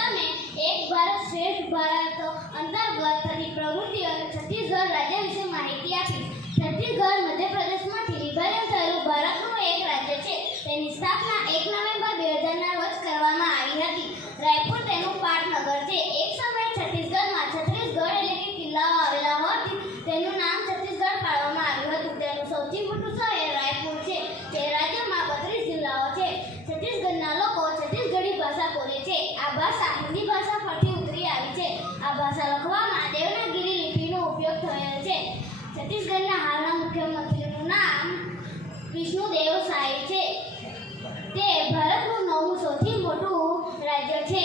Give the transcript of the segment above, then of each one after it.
તમે એક ભારત શ્રેષ્ઠ ભારત, અંતર્ગત થતી પ્રવૃત્તિઓ અને છત્તીસગઢ રાજ્ય વિશે માહિતી આપી. છત્તીસગઢ મધ્યપ્રદેશમાંથી વિભાજન થયેલું ભારતનું એક રાજ્ય છે. તેની સ્થાપના એક નવેમ્બર બે હજારના રોજ કરવામાં આવી હતી. રાયપુર તેનું પાટનગર છે. એક સમયે છત્તીસગઢમાં છત્રીસગઢ એટલે કે કિલ્લાઓ આવેલા હોવાથી તેનું નામ છત્તીસગઢ પાડવામાં આવ્યું હતું. તેનું સૌથી મોટું શહેર રાયપુર છે તે રાજ્યમાં બત્રીસ જિલ્લાઓ છે છત્તીસગઢના લોકો છત્તીસગઢી ભાષા બોલે છે આ ભાષા હિન્દી ભાષા પરથી ઉતરી આવી છે. આ ભાષા લખવામાં દેવનાગિરી લિપિનો ઉપયોગ થયો છે. છત્તીસગઢના હાલના મુખ્યમંત્રીનું નામ વિષ્ણુદેવ સાય છે. તે ભારતનું નવમું સૌથી મોટું રાજ્ય છે.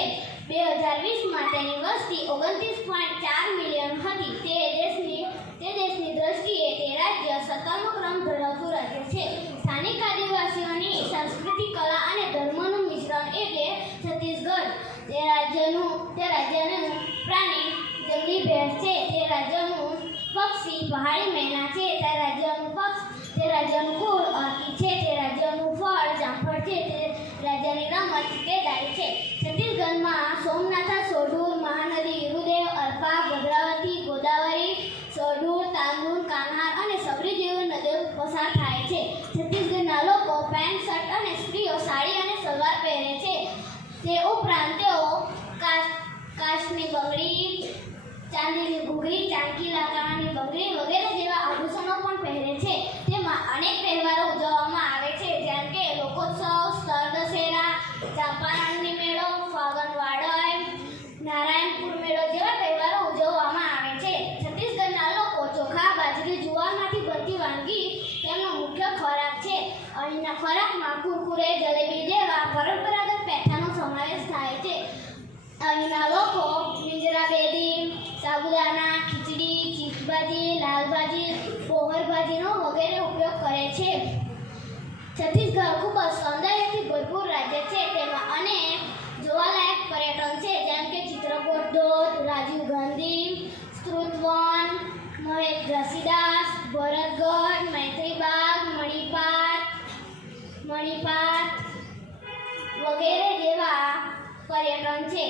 બે હજાર વીસમાં તેની વસ્તી ઓગણત્રીસ પોઈન્ટ ચાર મિલિયન હતી. તે દેશની તે દેશની દ્રષ્ટિએ તે રાજ્ય સત્તાનો ક્રમ ધરાવતું રાજ્ય છે સ્થાનિક આદિવાસીઓની સંસ્કૃતિ કલા અને ધર્મનું મિશ્રણ એટલે છત્તીસગઢ તે રાજ્યનું, તે રાજ્યનું પ્રાણી જંગલી ભેંસ છે, તે રાજ્યનું પક્ષી પહાડી મેના છે, તે રાજ્યનું પક્ષ, તે રાજ્યનું કુળ અર્કી છે, તે રાજ્યનું ફળ, જામફળ છે, તે રાજ્યની રમત ચિત્તેદારી છે. છત્તીસગઢમાં સોમનાથા સોઢુર, મહાનદી વિરુદેવ અર્પા, ભદ્રાવતી, ગોદાવરી, સોઢુર, તાંદુર, કાન્હાર અને સબરી જેવી નદીઓ પસાર થાય છે. છત્તીસગઢના લોકો પેન્ટ શર્ટ અને સ્ત્રીઓ સાડી અને સલવાર પહેરે છે. તે ઉપરાંત તેઓ કાચની બંગડી, ચાંદીની ઘૂઘરી ચાંકી લાકડાની બંગડી વગેરે જેવા આભૂષણો પણ પહેરે છે. તેમાં અનેક તહેવારો ઉજવવામાં આવે છે, જેમ કે લોકોત્સવ, સ્તર દશેરા, ચંપારણની મેળો ફાગણ વાડોય નારાયણપુર મેળો જેવા તહેવારો ઉજવવામાં આવે છે. છત્તીસગઢના લોકો ચોખા, બાજરી, જુવારમાંથી બનતી વાનગી તેમનો મુખ્ય ખોરાક છે. અહીંના ખોરાકમાં કુરકુરે, જલેબી જેવા પરંપરાગત પેઠાનો સમાવેશ થાય છે. અહીંના લોકો મિંજરા બેદી સાબુદાણા ખીચડી ચીકભાજી લાલભાજી, પોહરભાજીનો વગેરે ઉપયોગ કરે છે. છત્તીસગઢ ખૂબ જ સૌંદર્યથી ભરપૂર રાજ્ય છે તેમાં અને જોવાલાયક પર્યટન છે, જેમ કે ચિત્રકૂટ, ધોધ, રાજીવ ગાંધી સ્ત્રુતવન મહેશ ઘસીદાસ ભરતગઢ, મૈત્રીબાગ મણિપાટ મણિપાટ વગેરે જેવા પર્યટન છે